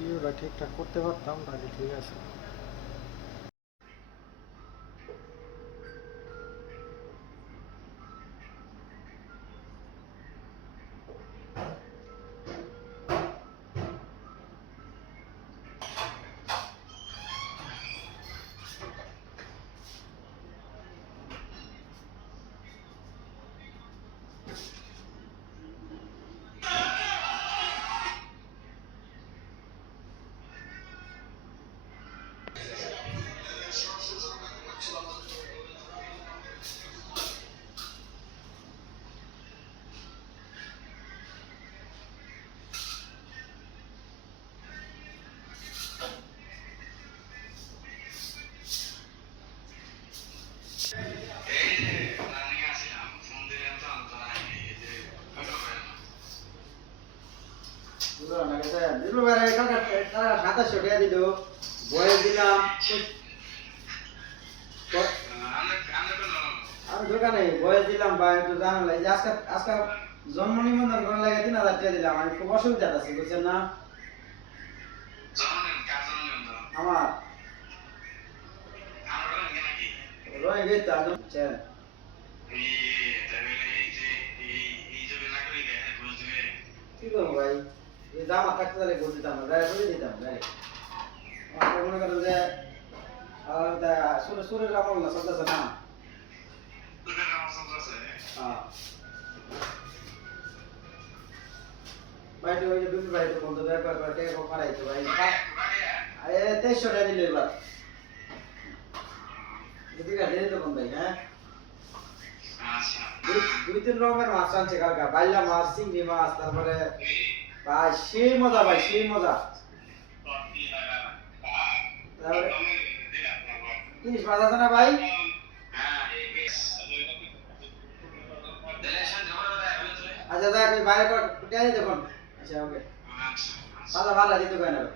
ভিডিওটা ঠিকঠাক করতে পারতাম তাহলে ঠিক আছে। দিলো ভাই টাকা 2700 টাকা দিল বয়ে দিলাম আমি দোকানে বয়ে দিলাম ভাই একটু জানালা এই যে আজকে জন্ম নিবন্ধন করার লাগে 3000 টাকা দিলাম আমি খুব অসুবিধা আছে বুঝছেন না আমার রয়ে গেছে আজ বুঝছেন কি করবো ভাই এই জামা থাকতে তাহলে ঘুর দিতাম না গায়ে করে দিতাম গায়ে আমার মনে করেন যে সুরের আমল না চলতেছে না ভাই তো ওই যে দুপুর ভাই তো বলতো ব্যাপার করে টেকা পাঠাইতো ভাই আরে 2300 টাকা দিলে এবার এদিকে দিয়ে দেবো ভাই হ্যাঁ দুই তিন রকমের মাছ আনছে কালকা বাইলা মাছ চিংড়ি মাছ তারপরে ভাই সেই মজা ভাই সেই মজা তারপরে 30 মাছ আছে না ভাই আচ্ছা দেখ ওই বাইরে করে দেখুন আচ্ছা ওকে ভালো ভালো দিতে পারেন